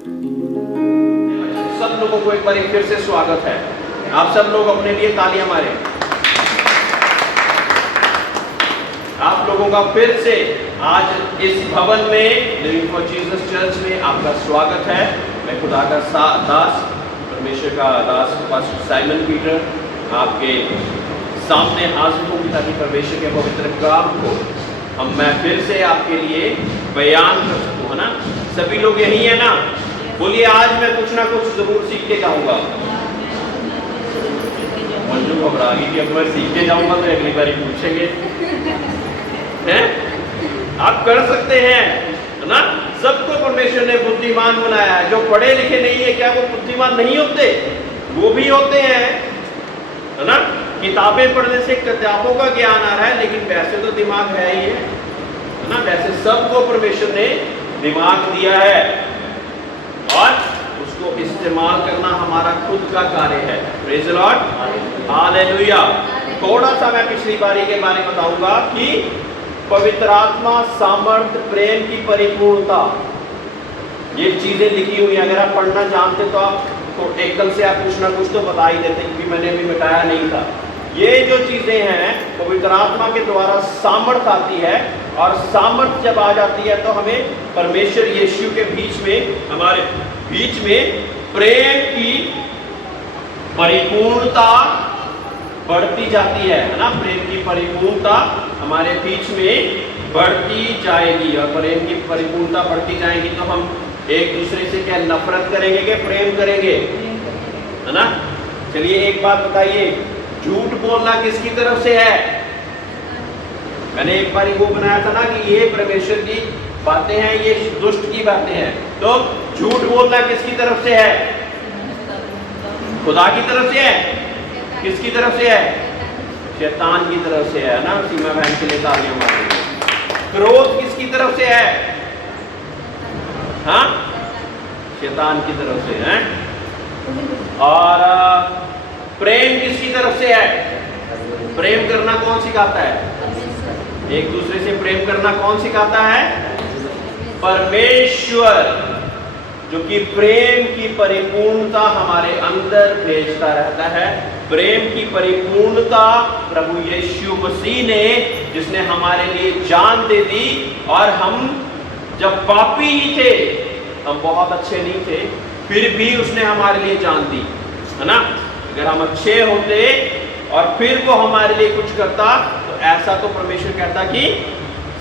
सब लोगों को एक बार फिर से स्वागत है। आप सब लोग अपने लिए तालियां मारें। आप लोगों का फिर से आज इस भवन में लिविंग फॉर जीसस चर्च में आपका स्वागत है। मैं खुदा का दास, परमेश्वर का दास पास्टर साइमन पीटर आपके सामने हाजिर हूँ ताकि परमेश्वर के पवित्र काम को मैं फिर से आपके लिए बयान कर सकूँ, है ना। सभी लोग यही है ना? बोलिए, आज मैं कुछ ना कुछ जरूर सीख के जाऊंगा। मंजू घबरा गई कि अब मैं सीख के जाऊंगा तो अगली बार पूछेंगे, हैं? आप कर सकते हैं, है ना। सबको परमेश्वर ने बुद्धिमान बनाया है। जो पढ़े लिखे नहीं है, क्या वो बुद्धिमान नहीं होते? वो भी होते हैं, है ना। किताबें पढ़ने से किताबों का ज्ञान आ रहा है, लेकिन वैसे तो दिमाग है ही है ना। वैसे सबको परमेश्वर ने दिमाग दिया है और उसको इस्तेमाल करना हमारा खुद का कार्य है। Praise the Lord, hallelujah. थोड़ा सा मैं पिछली बारी के बारे में बताऊंगा कि पवित्र आत्मा, सामर्थ्य, प्रेम की परिपूर्णता, ये चीजें लिखी हुई हैं। अगर आप पढ़ना जानते तो आप तो एकदम से आप कुछ ना कुछ तो बता ही देते, क्योंकि मैंने अभी मिटाया नहीं था। ये जो चीजें हैं पवित्र आत्मा के द्वारा सामर्थ्य आती है, और सामर्थ्य जब आ जाती है तो हमें परमेश्वर यीशु के बीच में, हमारे बीच में प्रेम की परिपूर्णता बढ़ती जाती है ना। प्रेम की परिपूर्णता हमारे बीच में बढ़ती जाएगी, और प्रेम की परिपूर्णता बढ़ती जाएगी तो हम एक दूसरे से क्या नफरत करेंगे कि प्रेम करेंगे, है ना। चलिए एक बात बताइए, झूठ बोलना किसकी तरफ से है? मैंने एक बार वो बनाया था ना कि ये परमेश्वर की बातें हैं, ये दुष्ट की बातें हैं। तो झूठ बोलना किसकी तरफ से है? खुदा की तरफ से है? किसकी तरफ से है? शैतान की तरफ से है ना। सीमा बहन के लिए तालियां मारेंगे। क्रोध किसकी तरफ से है? हाँ, शैतान की तरफ से है। और प्रेम किसकी तरफ से है? प्रेम करना कौन सिखाता है? एक दूसरे से प्रेम करना कौन सिखाता है? परमेश्वर, जो कि प्रेम की परिपूर्णता हमारे अंदर भेजता रहता है। प्रेम की परिपूर्णता प्रभु यीशु मसीह ने, जिसने हमारे लिए जान दे दी, और हम जब पापी ही थे, हम बहुत अच्छे नहीं थे, फिर भी उसने हमारे लिए जान दी, है ना। अगर हम अच्छे होते और फिर वो हमारे लिए कुछ करता, तो ऐसा तो परमेश्वर कहता कि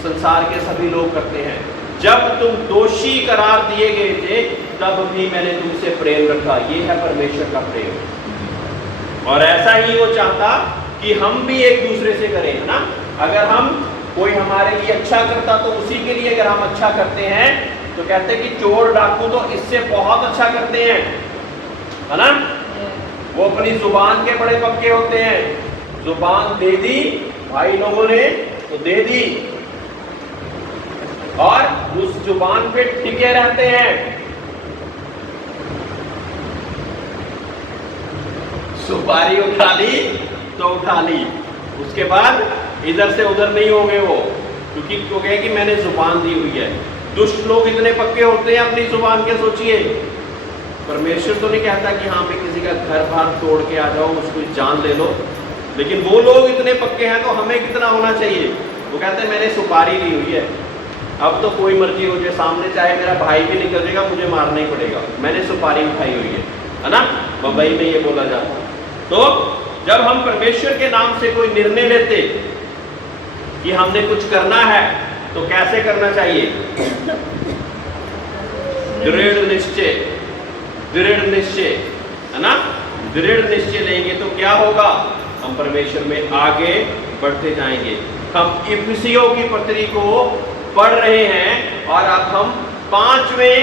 संसार के सभी लोग करते हैं। जब तुम दोषी करार दिए गए थे, तब भी मैंने तुमसे प्रेम रखा। ये है परमेश्वर का प्रेम, और ऐसा ही वो चाहता कि हम भी एक दूसरे से करें, है ना। अगर हम कोई हमारे लिए अच्छा करता तो उसी के लिए अगर हम अच्छा करते हैं, तो कहते हैं कि चोर डाकू तो इससे बहुत अच्छा करते हैं, है ना। वो अपनी जुबान के बड़े पक्के होते हैं। जुबान दे दी भाई लोगों ने तो दे दी, और उस जुबान पे टिके रहते हैं। सुपारी उठा ली तो उठा ली, उसके बाद इधर से उधर नहीं होंगे वो, क्योंकि वो कहे कि मैंने जुबान दी हुई है। दुष्ट लोग इतने पक्के होते हैं अपनी जुबान के। सोचिए, परमेश्वर तो नहीं कहता कि हाँ मैं किसी का घर बार तोड़ के आ जाओ, उसको जान ले लो, लेकिन वो लोग इतने पक्के हैं तो हमें कितना होना चाहिए? वो कहते हैं मैंने सुपारी ली हुई है, अब तो कोई मर्जी हो जाए, सामने चाहे मेरा भाई भी निकल जाएगा, मुझे मारना ही पड़ेगा, मैंने सुपारी उठाई हुई है ना। मुंबई में ये बोला जाता है। तो जब हम परमेश्वर के नाम से कोई निर्णय लेते कि हमने कुछ करना है, तो कैसे करना चाहिए? दृढ़ निश्चय, दृढ़ निश्चय, है ना। दृढ़ निश्चय लेंगे तो क्या होगा? हम परमेश्वर में आगे बढ़ते जाएंगे। हम इफिसियों की पत्री को पढ़ रहे हैं, और अब हम 5वें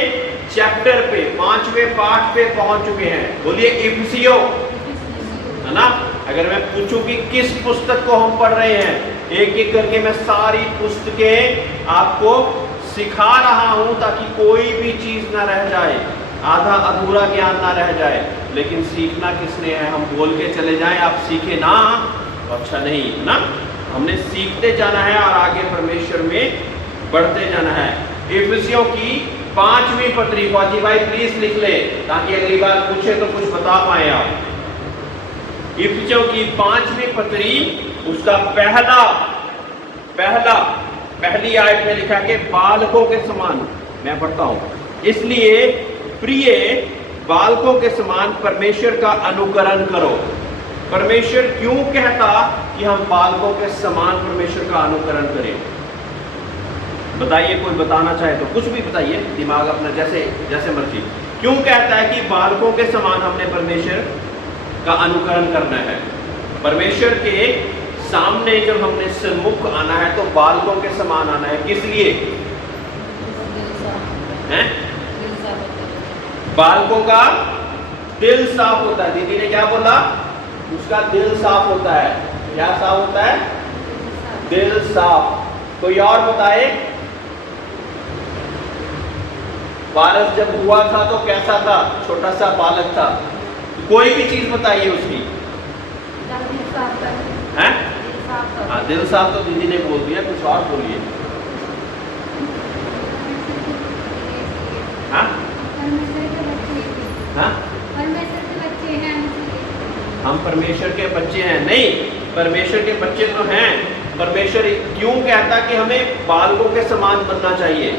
चैप्टर पे, 5वें पाठ पे पहुंच चुके हैं। बोलिए इफिसियों, है ना। अगर मैं पूछूं कि किस पुस्तक को हम पढ़ रहे हैं, एक एक करके मैं सारी पुस्तकें आपको सिखा रहा हूं, ताकि कोई भी चीज ना रह जाए, आधा अधूरा ज्ञान ना रह जाए। लेकिन सीखना किसने है? हम बोल के चले जाएं आप सीखे ना, तो अच्छा नहीं, है ना। हमने सीखते जाना है और आगे परमेश्वर में बढ़ते जाना है। इफिसियों की 5वीं पत्री, फौजी भाई प्लीज लिख ले ताकि अगली बार पूछे तो कुछ बता पाए आप। इफिसियों की 5वीं पत्री, उसका पहली आयत में लिखा कि बालकों के समान, मैं पढ़ता हूं, इसलिए प्रिय बालकों के समान परमेश्वर का अनुकरण करो। परमेश्वर क्यों कहता कि हम बालकों के समान परमेश्वर का अनुकरण करें? बताइए, कोई बताना चाहे तो कुछ भी बताइए, दिमाग अपना जैसे मर्जी। क्यों कहता है कि बालकों के समान हमने परमेश्वर का अनुकरण करना है? परमेश्वर के सामने जब हमने सम्मुख आना है तो बालकों के समान आना है। किस लिए हैं? बालकों का दिल साफ होता है। दीदी ने क्या बोला? उसका दिल साफ होता है। क्या साफ होता है? दिल साफ। कोई और बताए? पारस जब हुआ था तो कैसा था? छोटा सा बालक था। कोई भी चीज बताइए उसकी। हैं? हाँ, दिल साफ तो दीदी ने बोल दिया, कुछ और बोलिए। हाँ? हाँ? हम परमेश्वर के बच्चे हैं? नहीं, परमेश्वर के बच्चे तो हैं। परमेश्वर क्यों कहता कि हमें बालकों के समान बनना चाहिए,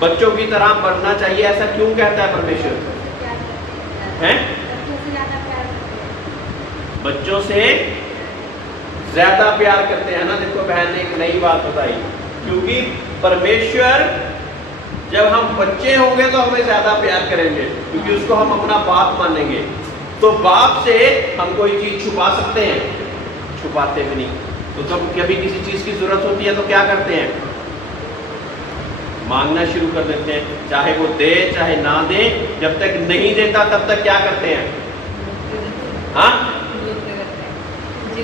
बच्चों की तरह बनना चाहिए? ऐसा क्यों कहता है परमेश्वर? हैं? बच्चों से ज्यादा प्यार करते हैं ना। देखो बहन ने एक नई बात बताई, क्योंकि परमेश्वर जब हम बच्चे होंगे तो हमें ज्यादा प्यार करेंगे, क्योंकि उसको हम अपना बाप मानेंगे। तो बाप से हम कोई चीज छुपा सकते हैं? छुपाते भी नहीं। तो जब कभी किसी चीज की जरूरत होती है तो क्या करते हैं? मांगना शुरू कर देते हैं, चाहे वो दे चाहे ना दे। जब तक नहीं देता तब तक क्या करते हैं? हाँ,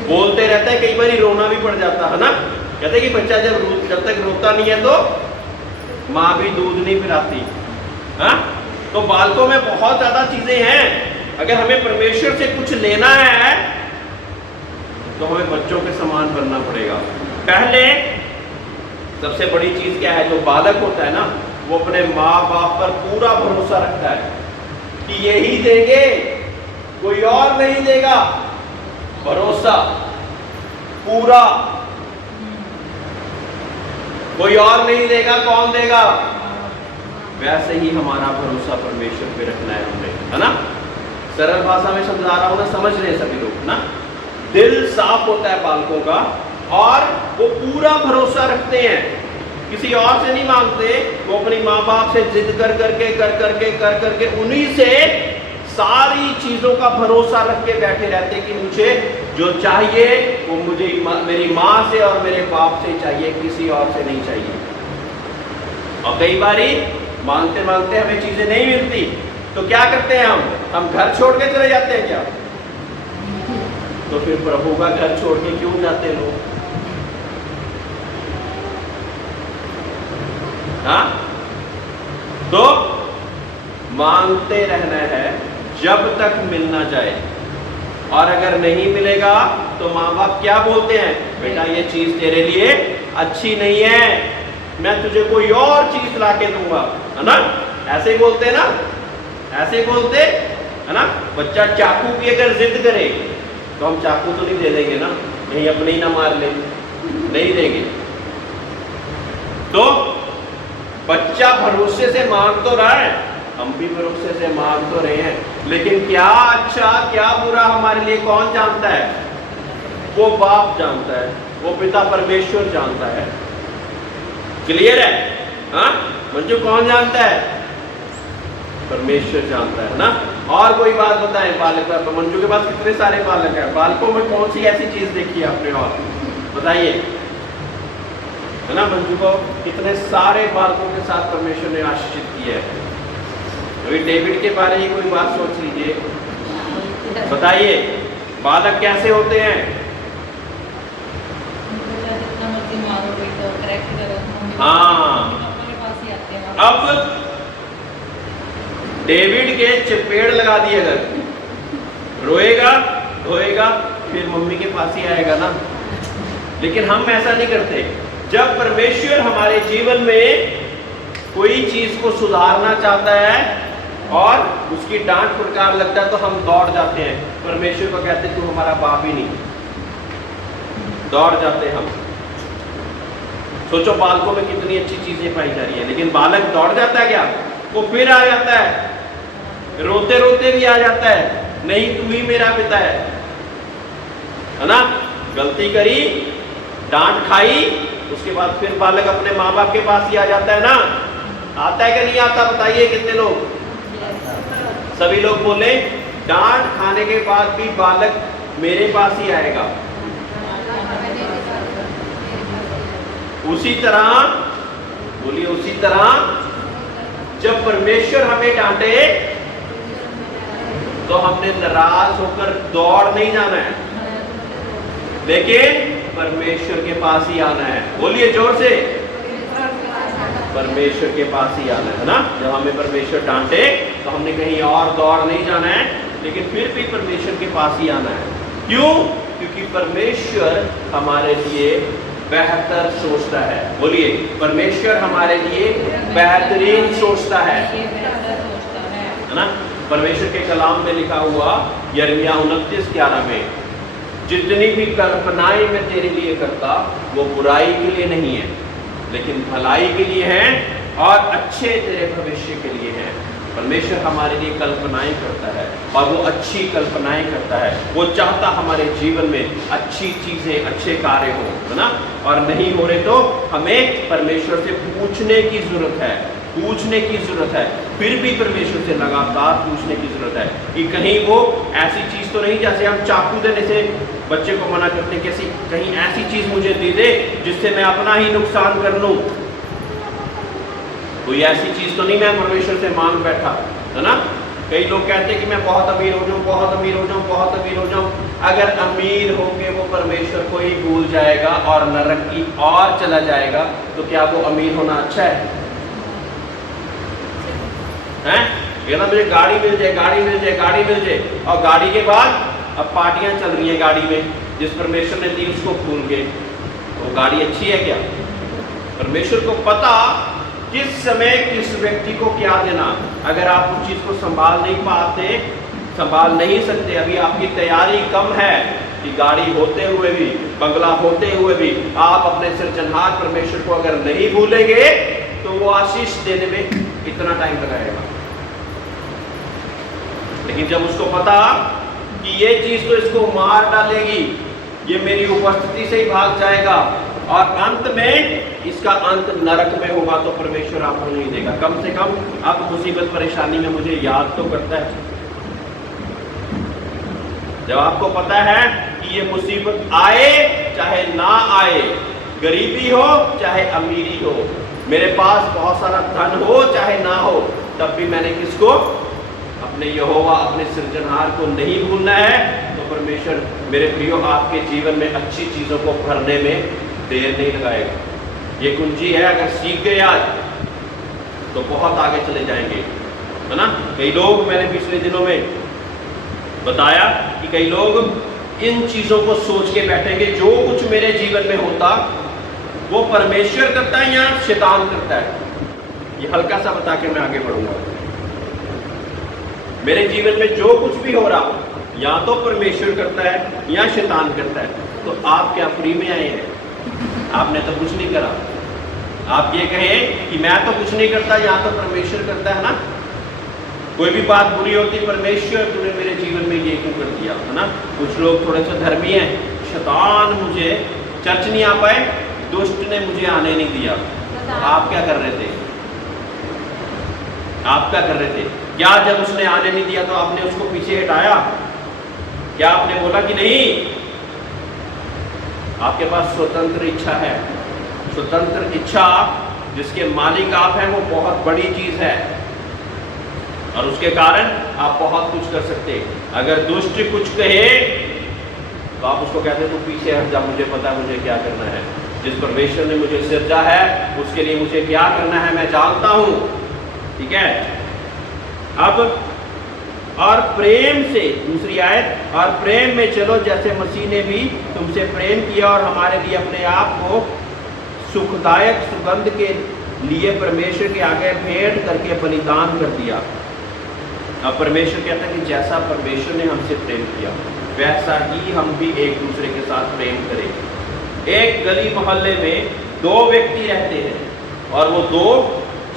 बोलते रहते हैं। कई बार रोना भी पड़ जाता है ना। कहते कि बच्चा जब तक रोता नहीं है तो माँ भी दूध नहीं पिलाती। हाँ, तो बालकों में बहुत ज्यादा चीजें हैं। अगर हमें परमेश्वर से कुछ लेना है तो हमें बच्चों के समान बनना पड़ेगा। पहले सबसे बड़ी चीज क्या है? जो बालक होता है ना, वो अपने माँ बाप पर पूरा भरोसा रखता है कि यही देंगे, कोई और नहीं देगा। भरोसा पूरा, कोई और नहीं देगा, कौन देगा? वैसे ही हमारा भरोसा परमेश्वर पे रखना है हमें, है ना। सरल भाषा में समझा रहा हूं ना, समझ रहे हैं सभी लोग ना। दिल साफ होता है बालकों का और वो पूरा भरोसा रखते हैं, किसी और से नहीं मांगते। वो अपनी माँ बाप से जिद कर करके उन्हीं से सारी चीजों का भरोसा रख के बैठे रहते कि मुझे जो चाहिए वो मुझे मेरी माँ से और मेरे बाप से चाहिए, किसी और से नहीं चाहिए। और कई बारी मांगते मांगते हमें चीजें नहीं मिलती तो क्या करते हैं? हम घर छोड़ के चले जाते हैं क्या? तो फिर प्रभु का घर छोड़ के क्यों जाते लोग? हाँ, तो मांगते रहना है जब तक मिल ना जाए। और अगर नहीं मिलेगा तो माँ बाप क्या बोलते हैं? बेटा ये चीज तेरे लिए अच्छी नहीं है, मैं तुझे कोई और चीज ला के दूंगा, है ना। ऐसे ही बोलते हैं ना, ऐसे ही बोलते है ना। बच्चा चाकू की अगर जिद करे तो हम चाकू तो नहीं दे देंगे ना, कहीं अपने ही ना मार ले, नहीं देंगे। तो बच्चा भरोसे से मांग तो रहा है, हम भी भरोसे से मांग तो रहे हैं, लेकिन क्या अच्छा क्या बुरा हमारे लिए कौन जानता है? वो बाप जानता है, वो पिता परमेश्वर जानता है। क्लियर है? हाँ, मंजू कौन जानता है? परमेश्वर जानता है ना। और कोई बात बताएं? बालक, मंजू के पास कितने सारे बालक हैं? बालकों में कौन सी ऐसी चीज देखी है आपने? और बताइए, है ना। मंजू को कितने सारे बालकों के साथ परमेश्वर ने आशीषित किया है। अभी डेविड के बारे में कोई बात सोच लीजिए, बताइए बालक कैसे होते हैं? हाँ, अब डेविड के चपेड़ लगा दिए, अगर रोएगा धोएगा फिर मम्मी के पास ही आएगा ना। लेकिन हम ऐसा नहीं करते। जब परमेश्वर हमारे जीवन में कोई चीज को सुधारना चाहता है और उसकी डांट फटकार लगता है तो हम दौड़ जाते हैं, परमेश्वर को कहते हैं तू हमारा बाप ही नहीं, दौड़ जाते हैं हम। सोचो बालकों में कितनी अच्छी चीजें पाई जा रही है, लेकिन बालक दौड़ जाता है क्या? वो फिर आ जाता है, रोते रोते भी आ जाता है, नहीं तू ही मेरा पिता है ना। गलती करी, डांट खाई, उसके बाद फिर बालक अपने माँ बाप के पास ही आ जाता है ना। आता है कि नहीं आता? बताइए कितने लोग? सभी लोग बोले डांट खाने के बाद भी बालक मेरे पास ही आएगा। उसी तरह बोलिए, उसी तरह जब परमेश्वर हमें डांटे तो हमने नाराज होकर दौड़ नहीं जाना है, लेकिन परमेश्वर के पास ही आना है। बोलिए जोर से, परमेश्वर के पास ही आना है ना। जब हमें परमेश्वर डांटे तो हमने कहीं और दौड़ नहीं जाना है, लेकिन फिर भी परमेश्वर के पास ही आना है। क्यों? क्योंकि परमेश्वर हमारे लिए बेहतर सोचता है। बोलिए, परमेश्वर हमारे लिए बेहतरीन सोचता है ना। परमेश्वर के कलाम में लिखा हुआ यिर्मयाह 29:11 में, जितनी भी कल्पनाएं मैं तेरे लिए करता वो बुराई के लिए नहीं है, लेकिन भलाई के लिए है और अच्छे तेरे भविष्य के लिए है। परमेश्वर हमारे लिए कल्पनाएं करता है और वो अच्छी कल्पनाएं करता है। वो चाहता हमारे जीवन में अच्छी चीजें, अच्छे कार्य हो, है ना। और नहीं हो रहे तो हमें परमेश्वर से पूछने की जरूरत है, पूछने की जरूरत है। फिर भी परमेश्वर से लगातार पूछने की जरूरत है कि कहीं वो ऐसी चीज तो नहीं, जैसे हम चाकू देने से बच्चे को मना करते हैं, कैसी कहीं ऐसी चीज मुझे दे दे जिससे मैं अपना ही नुकसान कर लूं। कोई ऐसी चीज तो नहीं मैं परमेश्वर से मांग बैठा, है ना। कई लोग कहते हैं कि मैं बहुत अमीर हो जाऊं, बहुत अमीर हो जाऊं, बहुत अमीर हो जाऊं। अगर अमीर होके वो परमेश्वर को ही भूल जाएगा और नरक की और चला जाएगा तो क्या वो अमीर होना अच्छा है? हैं? ये ना मुझे गाड़ी मिल जाए, गाड़ी मिल जाए, गाड़ी मिल जाए, और गाड़ी के बाद अब पार्टियां चल रही हैं गाड़ी में, जिस परमेश्वर ने दी उसको भूल गए, वो गाड़ी अच्छी है क्या? परमेश्वर को पता किस समय किस व्यक्ति को क्या देना। अगर आप उस चीज को संभाल नहीं पाते, संभाल नहीं सकते, अभी आपकी तैयारी कम है कि गाड़ी होते हुए भी, बंगला होते हुए भी आप अपने सृजनहार परमेश्वर को अगर नहीं भूलेंगे तो वो आशीष देने में इतना टाइम लगाएगा। लेकिन जब उसको पता कि ये चीज तो इसको मार डालेगी, ये मेरी उपस्थिति से ही भाग जाएगा और अंत में इसका अंत नरक में होगा, तो परमेश्वर आपको नहीं देगा। कम से कम अब मुसीबत परेशानी में मुझे याद तो करता है। जब आपको पता है कि ये मुसीबत आए चाहे ना आए, गरीबी हो चाहे अमीरी हो, मेरे पास बहुत सारा धन हो चाहे ना हो, तब भी मैंने किसको? अपने यहोवा, अपने सृजनहार को नहीं भूलना है। तो परमेश्वर मेरे प्रियो आपके जीवन में अच्छी चीजों को भरने में देर नहीं लगाएगा। ये कुंजी है, अगर सीख गए आज तो बहुत आगे चले जाएंगे, है ना। कई लोग, मैंने पिछले दिनों में बताया कि कई लोग इन चीजों को सोच के बैठेंगे, जो कुछ मेरे जीवन में होता वो परमेश्वर करता है या शैतान करता है। ये हल्का सा बता के मैं आगे बढ़ूंगा। मेरे जीवन में जो कुछ भी हो रहा, या तो परमेश्वर करता है या शैतान करता है। तो आप क्या फ्री में आए हैं? आपने तो कुछ नहीं करा। आप ये कहें कि मैं तो कुछ नहीं करता, या तो परमेश्वर करता है ना। कोई भी बात बुरी होती, परमेश्वर तूने मेरे जीवन में ये क्यों कर दिया, है ना। कुछ लोग थोड़े से धर्मी हैं, शैतान मुझे चर्च नहीं आ पाए, दुष्ट ने मुझे आने नहीं दिया। आप क्या कर रहे थे? आप क्या कर रहे थे? क्या जब उसने आने नहीं दिया तो आपने उसको पीछे हटाया? क्या आपने बोला कि नहीं? आपके पास स्वतंत्र इच्छा है। स्वतंत्र इच्छा जिसके मालिक आप हैं, वो बहुत बड़ी चीज है और उसके कारण आप बहुत कुछ कर सकते। अगर दुष्ट कुछ कहे तो आप उसको कहते तू पीछे हट जा, मुझे पता है मुझे क्या करना है। जिस परमेश्वर ने मुझे सिरजा है उसके लिए मुझे क्या करना है मैं जानता हूं, ठीक है। अब और प्रेम से, दूसरी आयत, और प्रेम में चलो जैसे मसीह ने भी तुमसे प्रेम किया और हमारे लिए अपने आप को सुखदायक सुगंध के लिए परमेश्वर के आगे भेंट करके बलिदान कर दिया। अब परमेश्वर कहता है कि जैसा परमेश्वर ने हमसे प्रेम किया वैसा ही हम भी एक दूसरे के साथ प्रेम करें। एक गली मोहल्ले में दो व्यक्ति रहते हैं और वो दो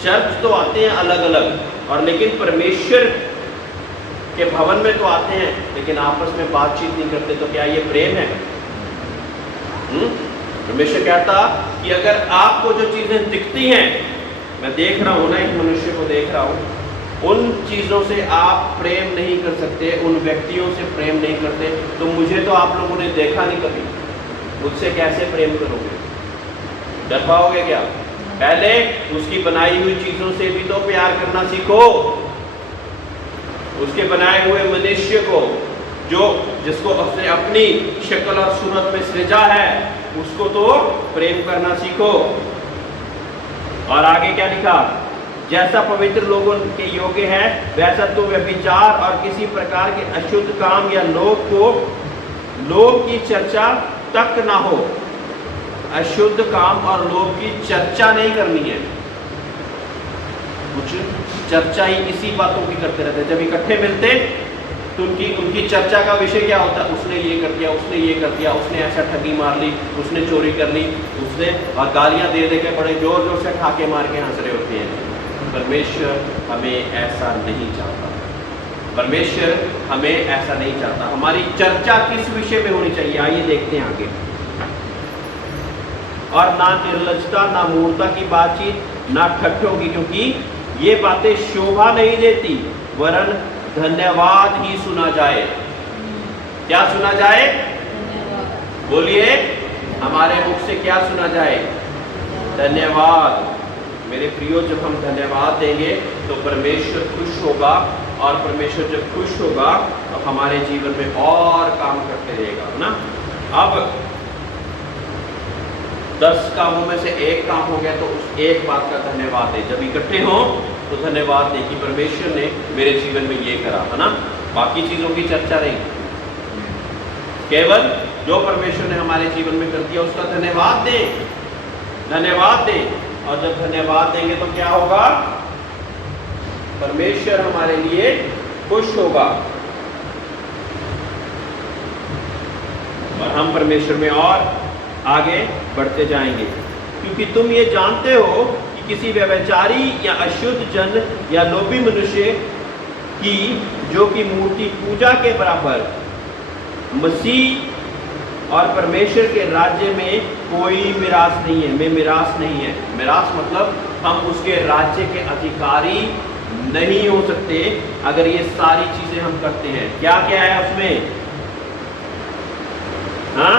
चर्च तो आते हैं अलग अलग और लेकिन परमेश्वर के भवन में तो आते हैं लेकिन आपस में बातचीत नहीं करते, तो क्या ये प्रेम है? परमेश्वर कहता कि अगर आपको जो चीजें दिखती हैं, मैं देख रहा हूं ना, एक मनुष्य को देख रहा हूं, उन चीजों से आप प्रेम नहीं कर सकते, उन व्यक्तियों से प्रेम नहीं करते, तो मुझे तो आप लोगों ने देखा नहीं कभी, मुझसे कैसे प्रेम करोगे? डर पाओगे क्या? पहले उसकी बनाई हुई चीजों से भी तो प्यार करना सीखो। उसके बनाए हुए मनुष्य को, जिसको उसने अपनी शक्ल और सूरत में सृजा है, उसको तो प्रेम करना सीखो। और आगे क्या लिखा? जैसा पवित्र लोगों के योग्य है वैसा तो व्यभिचार और किसी प्रकार के अशुद्ध काम या लोभ की चर्चा तक ना हो। अशुद्ध काम और लोभ की चर्चा नहीं करनी है। कुछ चर्चा ही इसी बातों की करते रहते हैं। जब इकट्ठे मिलते तो उनकी चर्चा का विषय क्या होता है? उसने ये कर दिया, उसने ये कर दिया, उसने ऐसा ठगी मार ली, उसने चोरी कर ली, उसने, और गालियां दे दे के बड़े जोर जोर से ठाके मार के हंस रहे होते हैं। परमेश्वर हमें ऐसा नहीं चाहता। परमेश्वर हमें ऐसा नहीं चाहता। हमारी चर्चा किस विषय में होनी चाहिए? आइए देखते हैं आगे। और ना निर्लज्जता, ना मूर्खता की बातचीत, ना ठट्ठों की, क्योंकि ये बातें शोभा नहीं देती, वरन धन्यवाद ही सुना जाए। क्या सुना जाए? बोलिए, हमारे मुख से क्या सुना जाए? धन्यवाद। मेरे प्रियो, जब हम धन्यवाद देंगे तो परमेश्वर खुश होगा, और परमेश्वर जब खुश होगा तो हमारे जीवन में और काम करते रहेगा, है ना। अब 10 कामों में से एक काम हो गया तो उस एक बात का धन्यवाद दे। जब इकट्ठे हों तो धन्यवाद दे कि परमेश्वर ने मेरे जीवन में ये करा, है ना। बाकी चीजों की चर्चा नहीं, केवल जो परमेश्वर ने हमारे जीवन में कर दिया उसका धन्यवाद दे, धन्यवाद दे। और जब धन्यवाद देंगे तो क्या होगा? परमेश्वर हमारे लिए खुश होगा और हम परमेश्वर में और आगे बढ़ते जाएंगे। क्योंकि तुम ये जानते हो कि किसी व्यभिचारी या अशुद्ध जन या लोभी मनुष्य की, जो कि मूर्ति पूजा के बराबर, मसीह और परमेश्वर के राज्य में कोई मिरास नहीं है। में मिरास नहीं है। मिरास मतलब हम उसके राज्य के अधिकारी नहीं हो सकते अगर ये सारी चीजें हम करते हैं। क्या क्या है उसमें? हाँ,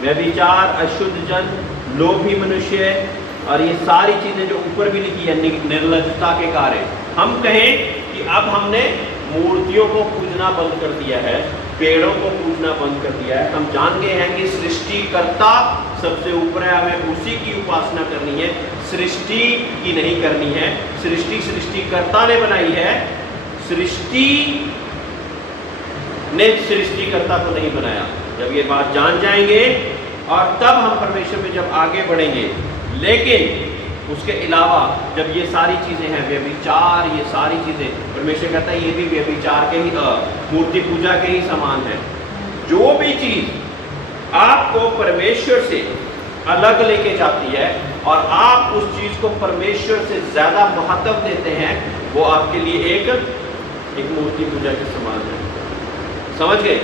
व्यभिचार, अशुद्ध जन, लोभी मनुष्य, और ये सारी चीजें जो ऊपर भी लिखी है, निर्लज्जता के कार्य। हम कहें कि अब हमने मूर्तियों को पूजना बंद कर दिया है, पेड़ों को पूजना बंद कर दिया है, हम जान गए हैं कि सृष्टिकर्ता सबसे ऊपर है, हमें उसी की उपासना करनी है, सृष्टि की नहीं करनी है। सृष्टिकर्ता ने बनाई है, सृष्टि ने सृष्टिकर्ता को नहीं बनाया। जब ये बात जान जाएंगे और तब हम परमेश्वर में जब आगे बढ़ेंगे। लेकिन उसके अलावा जब ये सारी चीजें हैं, व्यभिचार, ये सारी चीजें, परमेश्वर कहता है ये भी व्यभिचार के ही, मूर्ति पूजा के ही समान है। जो भी चीज आपको परमेश्वर से अलग लेके जाती है और आप उस चीज को परमेश्वर से ज्यादा महत्व देते हैं, वो आपके लिए एक मूर्ति पूजा के समान है। समझ गए?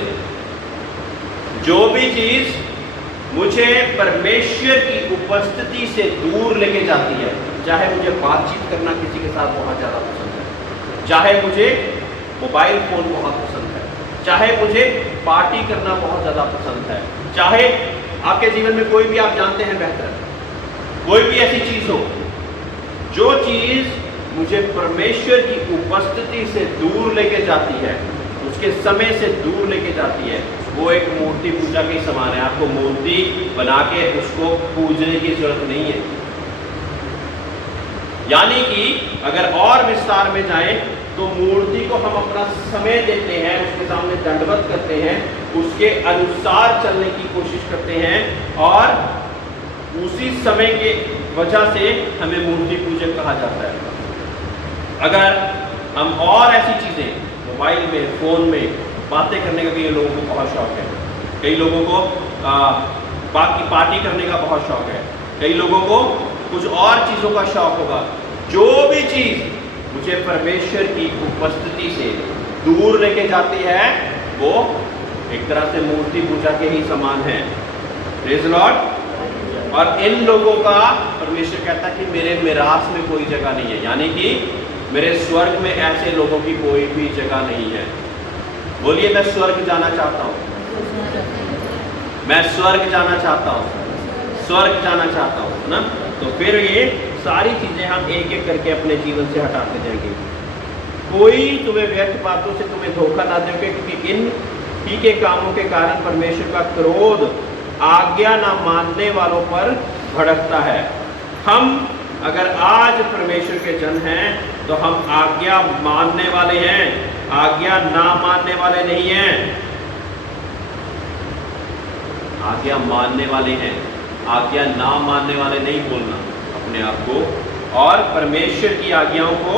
जो भी चीज मुझे परमेश्वर की उपस्थिति से दूर लेके जाती है, चाहे मुझे बातचीत करना किसी के साथ बहुत ज़्यादा पसंद है, चाहे मुझे मोबाइल फ़ोन बहुत पसंद है, चाहे मुझे पार्टी करना बहुत ज़्यादा पसंद है, चाहे आपके जीवन में कोई भी आप जानते हैं बेहतर, कोई भी ऐसी चीज़ हो, जो चीज़ मुझे परमेश्वर की उपस्थिति से दूर लेके जाती है, उसके समय से दूर लेके जाती है, वो एक मूर्ति पूजा के समान है। आपको मूर्ति बना के उसको पूजने की जरूरत नहीं है। यानी कि अगर और विस्तार में जाएं तो मूर्ति को हम अपना समय देते हैं, उसके सामने दंडवत करते हैं, उसके अनुसार चलने की कोशिश करते हैं और उसी समय के वजह से हमें मूर्ति पूजक कहा जाता है। अगर हम और ऐसी चीज़ें मोबाइल में, फ़ोन में बातें करने का भी लोगों को बहुत शौक है, कई लोगों को बाकी पार्टी करने का बहुत शौक है, कई लोगों को कुछ और चीज़ों का शौक होगा। जो भी चीज़ मुझे परमेश्वर की उपस्थिति से दूर लेके जाती है वो एक तरह से मूर्ति पूजा के ही समान है। Praise the Lord. और इन लोगों का परमेश्वर कहता है कि मेरे मिरास में कोई जगह नहीं है, यानी कि मेरे स्वर्ग में ऐसे लोगों की कोई भी जगह नहीं है। बोलिए, मैं स्वर्ग जाना चाहता हूँ, मैं स्वर्ग जाना चाहता हूँ, स्वर्ग जाना चाहता हूँ ना। तो फिर ये सारी चीज़ें हम एक एक करके अपने जीवन से हटाते जाएंगे। कोई तुम्हें व्यर्थ बातों से तुम्हें धोखा ना दे, क्योंकि इन ही के कामों के कारण परमेश्वर का क्रोध आज्ञा ना मानने वालों पर भड़कता है। हम अगर आज परमेश्वर के जन हैं तो हम आज्ञा मानने वाले हैं, आज्ञा ना मानने वाले नहीं हैं। आज्ञा मानने वाले हैं, आज्ञा ना मानने वाले नहीं बोलना अपने आप को, और परमेश्वर की आज्ञाओं को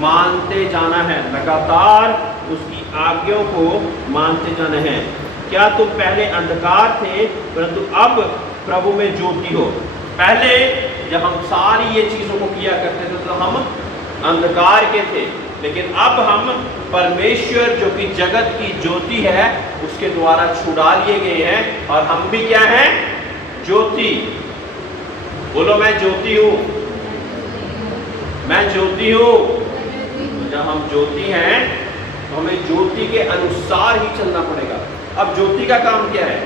मानते जाना है, लगातार उसकी आज्ञाओं को मानते जाना है। क्या तुम पहले अंधकार थे परंतु अब प्रभु में ज्योति हो। पहले जब हम सारी ये चीज़ों को किया करते थे तो हम अंधकार के थे, लेकिन अब हम परमेश्वर जो कि जगत की ज्योति है उसके द्वारा छुड़ा लिए गए हैं, और हम भी क्या हैं? ज्योति। बोलो, मैं ज्योति हूँ, मैं ज्योति हूँ। जब हम ज्योति हैं तो हमें ज्योति के अनुसार ही चलना पड़ेगा। अब ज्योति का काम क्या है?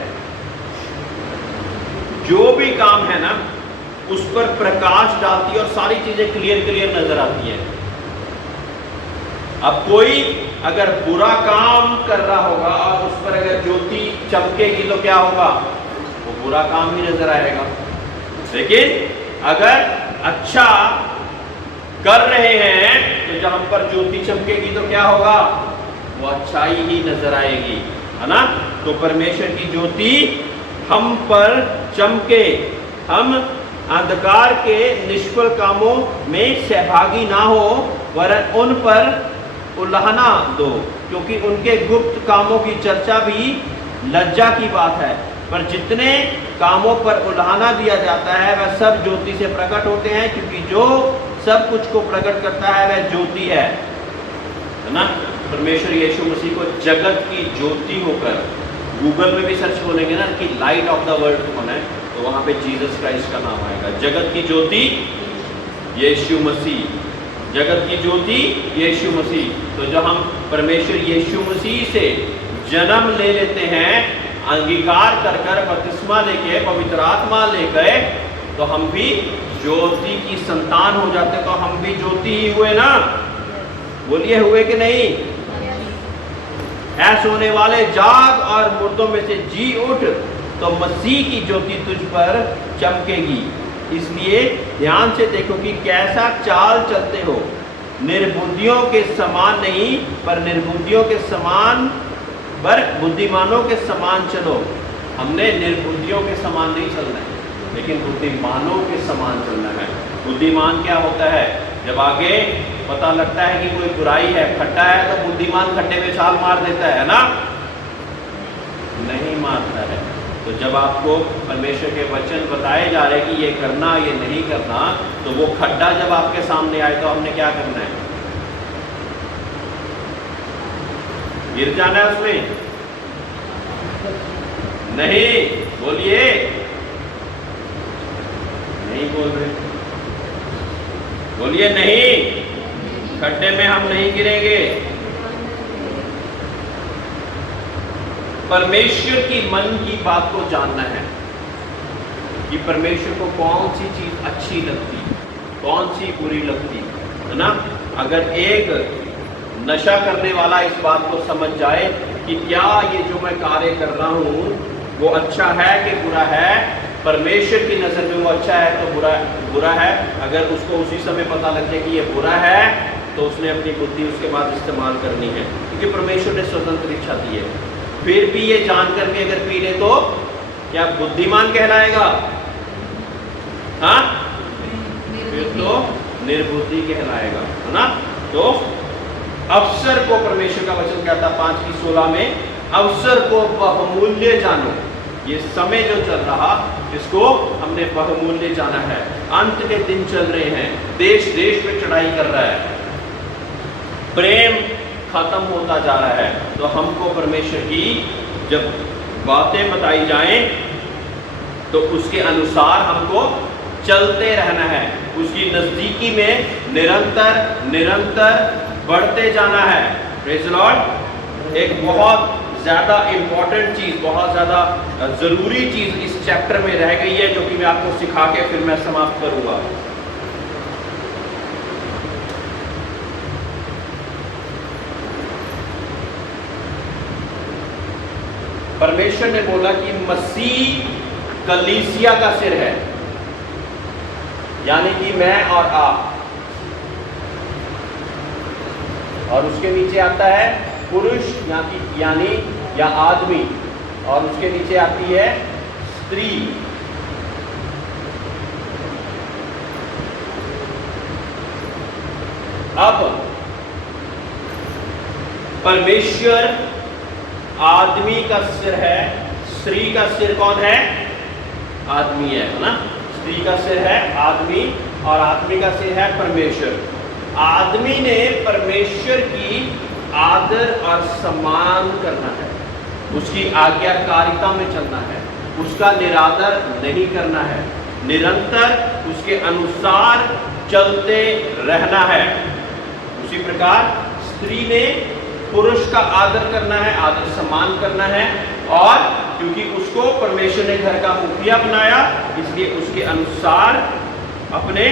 जो भी काम है ना उस पर प्रकाश डालती है और सारी चीजें क्लियर नजर आती हैं। अब कोई अगर बुरा काम कर रहा होगा और उस पर अगर ज्योति चमकेगी तो क्या होगा? वो बुरा काम ही नजर आएगा। लेकिन अगर अच्छा कर रहे हैं तो जब हम पर ज्योति चमकेगी तो क्या होगा? वो अच्छाई ही नजर आएगी, है ना। तो परमेश्वर की ज्योति हम पर चमके, हम अंधकार के निष्फल कामों में सहभागी ना हो, वरन उन पर उल्लाहना दो, क्योंकि उनके गुप्त कामों की चर्चा भी लज्जा की बात है। पर जितने कामों पर उल्लाहना दिया जाता है वह सब ज्योति से प्रकट होते हैं, क्योंकि जो सब कुछ को प्रकट करता है वह ज्योति है ना। परमेश्वर यीशु मसीह को जगत की ज्योति होकर, गूगल में भी सर्च करेंगे ना कि लाइट ऑफ द वर्ल्ड कौन है, तो वहाँ पे जीसस क्राइस्ट का नाम आएगा। जगत की ज्योति यीशु मसीह, जगत की ज्योति यीशु मसीह। तो जब हम परमेश्वर यीशु मसीह से जन्म ले लेते हैं, अंगीकार कर कर बपतिस्मा लेके, पवित्र आत्मा लेकर, तो हम भी ज्योति की संतान हो जाते। तो हम भी ज्योति ही हुए ना। बोलिए, हुए कि नहीं? ऐसे होने वाले जाग और मुर्दों में से जी उठ, तो मसीह की ज्योति तुझ पर चमकेगी। इसलिए ध्यान से देखो कि कैसा चाल चलते हो, निर्बुद्धियों के समान नहीं पर निर्बुद्धियों के समान, पर बुद्धिमानों के समान चलो। हमने निर्बुद्धियों के समान नहीं चलना है, लेकिन बुद्धिमानों के समान चलना है। बुद्धिमान क्या होता है? जब आगे पता लगता है कि कोई बुराई है, खड्डा है, तो बुद्धिमान खड्डे में छाल मार देता है ना? नहीं मारता है। तो जब आपको परमेश्वर के वचन बताए जा रहे कि ये करना, ये नहीं करना, तो वो खड्डा जब आपके सामने आए तो हमने क्या करना है? गिर जाना है उसमें? नहीं। बोलिए, नहीं बोल रहे। बोलिए, नहीं, खड्डे में हम नहीं गिरेंगे। परमेश्वर की मन की बात को जानना है कि परमेश्वर को कौन सी चीज अच्छी लगती, कौन सी बुरी लगती, है ना। अगर एक नशा करने वाला इस बात को समझ जाए कि क्या ये जो मैं कार्य कर रहा हूँ वो अच्छा है कि बुरा है, परमेश्वर की नज़र में वो अच्छा है तो बुरा है। अगर उसको उसी समय पता लग जाए कि ये बुरा है तो उसने अपनी बुद्धि उसके बाद इस्तेमाल करनी है, क्योंकि परमेश्वर ने स्वतंत्र इच्छा दी है। फिर भी ये जानकर भी अगर पी ले तो क्या बुद्धिमान कहलाएगा? हाँ, निर्बुद्धि कहलाएगा, है ना। तो अवसर को परमेश्वर का वचन कहता 5:16 में, अवसर को बहुमूल्य जानो। ये समय जो चल रहा इसको हमने बहुमूल्य जाना है। अंत के दिन चल रहे हैं, देश देश पे चढ़ाई कर रहा है, प्रेम खत्म होता जा रहा है। तो हमको परमेश्वर की जब बातें बताई जाएं तो उसके अनुसार हमको चलते रहना है, उसकी नजदीकी में निरंतर निरंतर बढ़ते जाना है। Praise the Lord. एक बहुत ज़्यादा इम्पॉर्टेंट चीज़, बहुत ज़्यादा ज़रूरी चीज़ इस चैप्टर में रह गई है, जो कि मैं आपको सिखा के फिर मैं समाप्त करूँगा। परमेश्वर ने बोला कि मसीह कलीसिया का सिर है, यानी कि मैं और आप, और उसके नीचे आता है पुरुष यानी या आदमी, और उसके नीचे आती है स्त्री। अब परमेश्वर आदमी का सिर है, स्त्री का सिर कौन है? आदमी है ना। स्त्री का सिर है आदमी और आदमी का सिर है परमेश्वर। आदमी ने परमेश्वर की आदर और सम्मान करना है, उसकी आज्ञाकारिता में चलना है, उसका निरादर नहीं करना है, निरंतर उसके अनुसार चलते रहना है। उसी प्रकार स्त्री ने पुरुष का आदर करना है, आदर सम्मान करना है, और क्योंकि उसको परमेश्वर ने घर का मुखिया बनाया, इसलिए उसके अनुसार अपने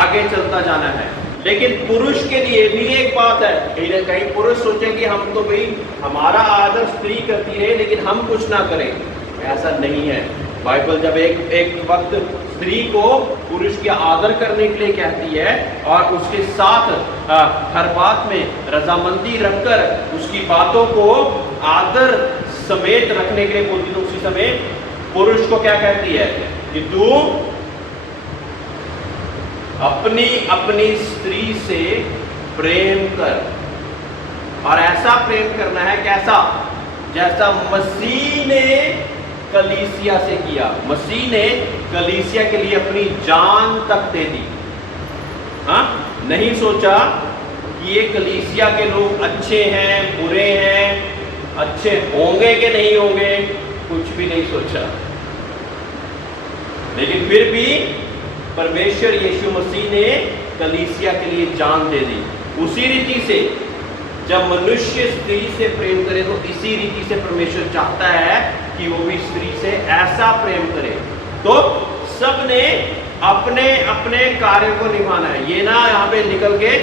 आगे चलता जाना है। लेकिन पुरुष के लिए भी एक बात है, कहीं ना कहीं पुरुष सोचे कि हम तो भाई हमारा आदर स्त्री करती रहे लेकिन हम कुछ ना करें। ऐसा नहीं है। बाइबल जब एक वक्त स्त्री को पुरुष की आदर करने के लिए कहती है और उसके साथ हर बात में रजामंदी रखकर उसकी बातों को आदर समेत रखने के लिए बोलती, तो उसी समय पुरुष को क्या कहती है कि तू अपनी अपनी स्त्री से प्रेम कर, और ऐसा प्रेम करना है कैसा? जैसा मसीह ने कलीसिया से किया। मसीह ने कलीसिया के लिए अपनी जान तक दे दी। हाँ, नहीं सोचा कि ये कलीसिया के लोग अच्छे हैं बुरे हैं, अच्छे होंगे कि नहीं होंगे, कुछ भी नहीं सोचा। लेकिन फिर भी परमेश्वर यीशु मसीह ने कलीसिया के लिए जान दे दी। उसी रीति से जब मनुष्य स्त्री से प्रेम करे तो इसी रीति से परमेश्वर चाहता है कि वो भी स्त्री से ऐसा प्रेम करे। तो सबने अपने अपने कार्य को निभाना है। ये ना यहाँ पे निकल के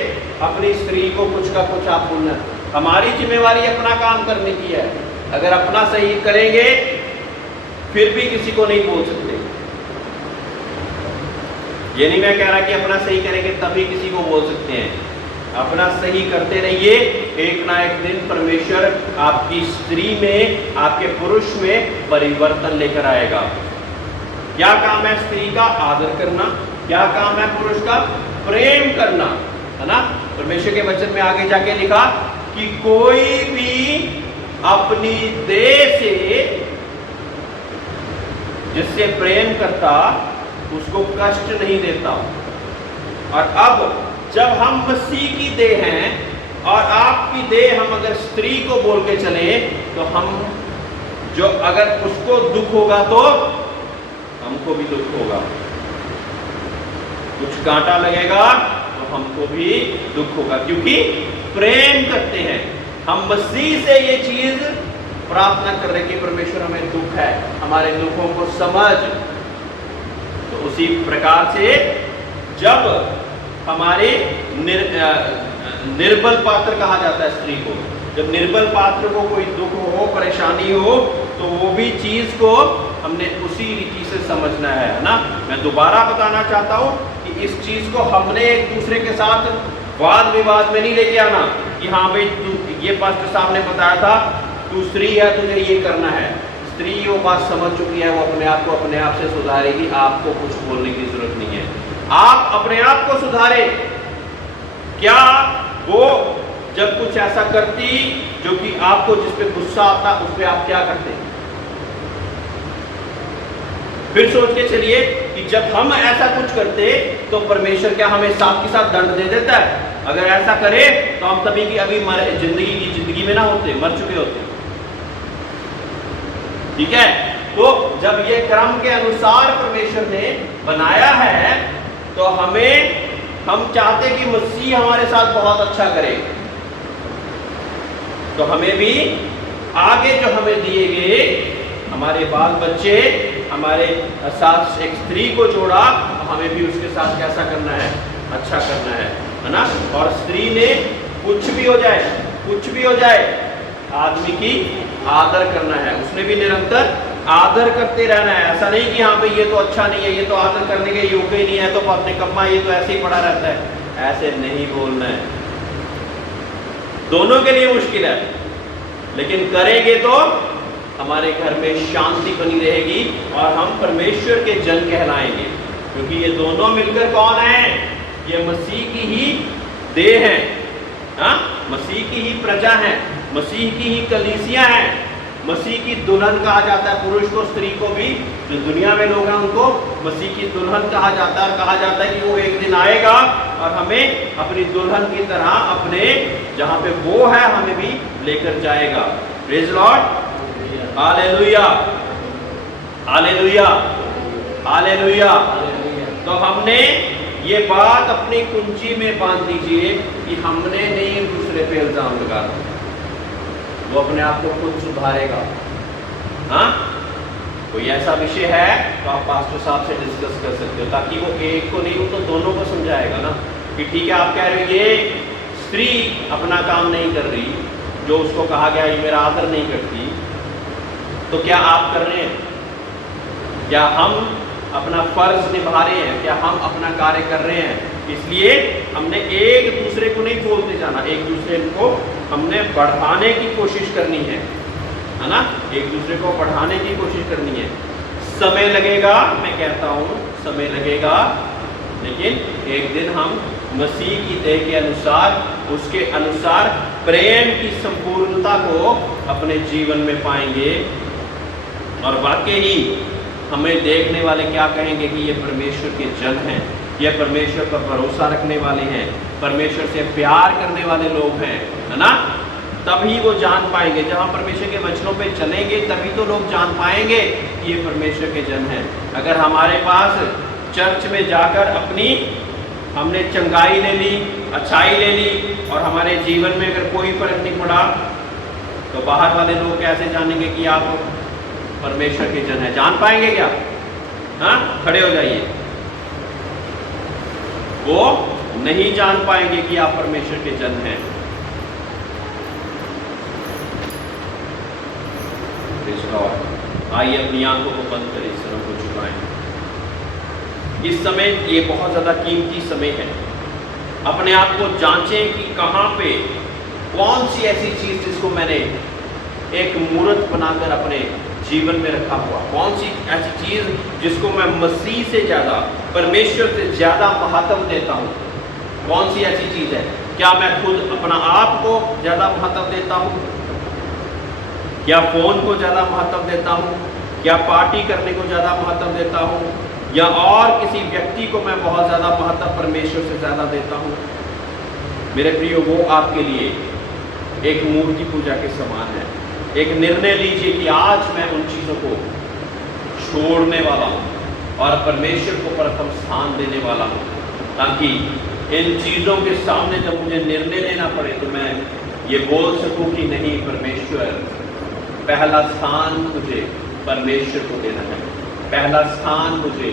अपनी स्त्री को कुछ का कुछ आप बोलना। हमारी जिम्मेवारी अपना काम करने की है। अगर अपना सही करेंगे फिर भी किसी को नहीं बोल सकते। ये नहीं मैं कह रहा कि अपना सही करेंगे तभी किसी को बोल सकते हैं। अपना सही करते रहिए, एक ना एक दिन परमेश्वर आपकी स्त्री में, आपके पुरुष में परिवर्तन लेकर आएगा। क्या काम है स्त्री का? आदर करना। क्या काम है पुरुष का? प्रेम करना, है ना। परमेश्वर के वचन में आगे जाके लिखा कि कोई भी अपनी देह से जिससे प्रेम करता उसको कष्ट नहीं देता। और अब जब हम मसीह की देह हैं और आपकी देह, हम अगर स्त्री को बोल के चले तो हम जो अगर उसको दुख होगा तो हमको भी दुख होगा, कुछ कांटा लगेगा तो हमको भी दुख होगा, क्योंकि प्रेम करते हैं हम। मसीह से ये चीज प्रार्थना कर रहे कि परमेश्वर हमें दुख है, हमारे दुखों को समझ। तो उसी प्रकार से जब हमारे निर्बल पात्र कहा जाता है स्त्री को, जब निर्बल पात्र को कोई दुख हो, परेशानी हो, तो वो भी चीज को हमने उसी रीति से समझना है ना। मैं दोबारा बताना चाहता हूँ कि इस चीज को हमने एक दूसरे के साथ वाद विवाद में नहीं लेके आना कि हाँ भाई तू, ये पास्टर साहब ने बताया था तू स्त्री है तुझे ये करना है। स्त्री वो बात समझ चुकी है, वो अपने आप को अपने आप से सुधारेगी, आपको कुछ बोलने की जरूरत नहीं है। आप अपने आप को सुधारे। क्या वो जब कुछ ऐसा करती जो कि आपको जिस पे गुस्सा आता, उस पे आप क्या करते? फिर सोच के चलिए कि जब हम ऐसा कुछ करते तो परमेश्वर क्या हमें साथ के साथ दंड दे देता है? अगर ऐसा करे तो हम तभी की अभी जिंदगी में ना होते, मर चुके होते। ठीक है, तो जब ये क्रम के अनुसार परमेश्वर ने बनाया है तो हम चाहते कि मसीह हमारे साथ बहुत अच्छा करे, तो हमें भी आगे जो हमें दिए गए हमारे बाल बच्चे, हमारे साथ एक स्त्री को जोड़ा, हमें भी उसके साथ कैसा करना है? अच्छा करना है ना। और स्त्री ने कुछ भी हो जाए आदमी की आदर करना है, उसने भी निरंतर आदर करते रहना है। ऐसा नहीं कि हाँ भाई ये तो अच्छा नहीं है, ये तो आदर करने के योग्य ही नहीं है, तो अपने कम्मा ये तो ऐसे ही पड़ा रहता है, ऐसे नहीं बोलना है। दोनों के लिए मुश्किल है, लेकिन करेंगे तो हमारे घर में शांति बनी रहेगी और हम परमेश्वर के जन कहलाएंगे, क्योंकि ये दोनों मिलकर कौन है? ये मसीह की ही देह है, हाँ, मसीह की ही प्रजा है, मसीह की ही कलीसिया है, मसीह की दुल्हन कहा जाता है। पुरुष को, स्त्री को भी, जो दुनिया में लोग हैं उनको मसीह की दुल्हन कहा जाता है। और कहा जाता है कि वो एक दिन आएगा और हमें अपनी दुल्हन की तरह अपने जहां पे वो है हमें भी लेकर जाएगा। Praise Lord, hallelujah, hallelujah, hallelujah. तो हमने ये बात अपनी कुंजी में बांध लीजिए कि हमने नहीं दूसरे पे इल्जाम लगाना, वो अपने आप को खुद सुधारेगा। हाँ, कोई ऐसा विषय है तो आप पास्टर साहब से डिस्कस कर सकते हो, ताकि वो एक को नहीं हो तो दोनों को समझाएगा ना कि ठीक है, आप कह रहे हो ये स्त्री अपना काम नहीं कर रही, जो उसको कहा गया ये मेरा आदर नहीं करती, तो क्या आप कर रहे हैं? क्या हम अपना फर्ज निभा रहे हैं? क्या हम अपना कार्य कर रहे हैं? इसलिए हमने एक दूसरे को नहीं बोलते जाना, एक दूसरे को हमने बढ़ाने की कोशिश करनी है ना, एक दूसरे को बढ़ाने की कोशिश करनी है। समय लगेगा, मैं कहता हूँ समय लगेगा, लेकिन एक दिन हम मसीह की देह के अनुसार, उसके अनुसार प्रेम की संपूर्णता को अपने जीवन में पाएंगे। और वाकई ही हमें देखने वाले क्या कहेंगे कि ये परमेश्वर के जन हैं, ये परमेश्वर पर भरोसा रखने वाले हैं, परमेश्वर से प्यार करने वाले लोग हैं, है ना। तभी वो जान पाएंगे, जहाँ परमेश्वर के वचनों पे चलेंगे तभी तो लोग जान पाएंगे कि ये परमेश्वर के जन हैं। अगर हमारे पास चर्च में जाकर हमने चंगाई ले ली, अच्छाई ले ली और हमारे जीवन में अगर कोई फर्क नहीं पड़ा, तो बाहर वाले लोग कैसे जानेंगे कि आप परमेश्वर के जन हैं? जान पाएंगे क्या? हाँ, खड़े हो जाइए। वो नहीं जान पाएंगे कि आप परमेश्वर के जन हैं। आइए अपनी आंखों को बंद करें, सिरों को झुकाएं। इस समय ये बहुत ज्यादा कीमती समय है। अपने आप को जांचें कि कहाँ पे कौन सी ऐसी चीज जिसको मैंने एक मूर्त बनाकर अपने जीवन में रखा हुआ, कौन सी ऐसी चीज जिसको मैं मसीह से ज्यादा, परमेश्वर से ज्यादा महत्व देता हूँ। कौन सी ऐसी चीज है? क्या मैं खुद अपना आप को ज्यादा महत्व देता हूँ? क्या फोन को ज्यादा महत्व देता हूँ? क्या पार्टी करने को ज्यादा महत्व देता हूँ? या और किसी व्यक्ति को मैं बहुत ज्यादा महत्व परमेश्वर से ज्यादा देता हूँ? मेरे प्रियो, वो आपके लिए एक मूर्ति पूजा के समान है। एक निर्णय लीजिए कि आज मैं उन चीज़ों को छोड़ने वाला हूँ और परमेश्वर को प्रथम स्थान देने वाला हूँ, ताकि इन चीज़ों के सामने जब मुझे निर्णय लेना पड़े तो मैं ये बोल सकूँ कि नहीं, परमेश्वर, पहला स्थान मुझे परमेश्वर को देना है, पहला स्थान मुझे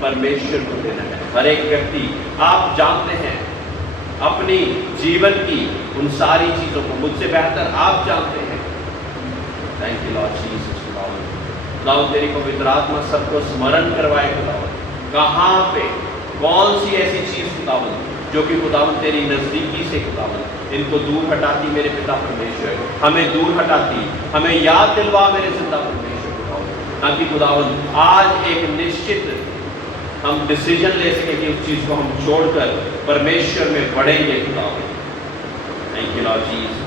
परमेश्वर को देना है। हर एक व्यक्ति, आप जानते हैं अपनी जीवन की उन सारी चीज़ों को, मुझसे बेहतर आप जानते हैं। Thank you Lord Jesus. खुदावंद तेरी पवित्र आत्मा सबको स्मरण करवाए खुदावंद, कहाँ पे कौन सी ऐसी चीज खुदावंद जो कि खुदावंद तेरी नजदीकी से खुदावंद इनको दूर हटाती मेरे पिता परमेश्वर, हमें दूर हटाती, हमें याद दिलवा मेरे जिंदा परमेश्वर खुदावंद, ताकि खुदावंद आज एक निश्चित हम डिसीजन ले सकें कि उस चीज़ को हम छोड़कर परमेश्वर में बढ़ेंगे खुदा। Thank you Lord Jesus.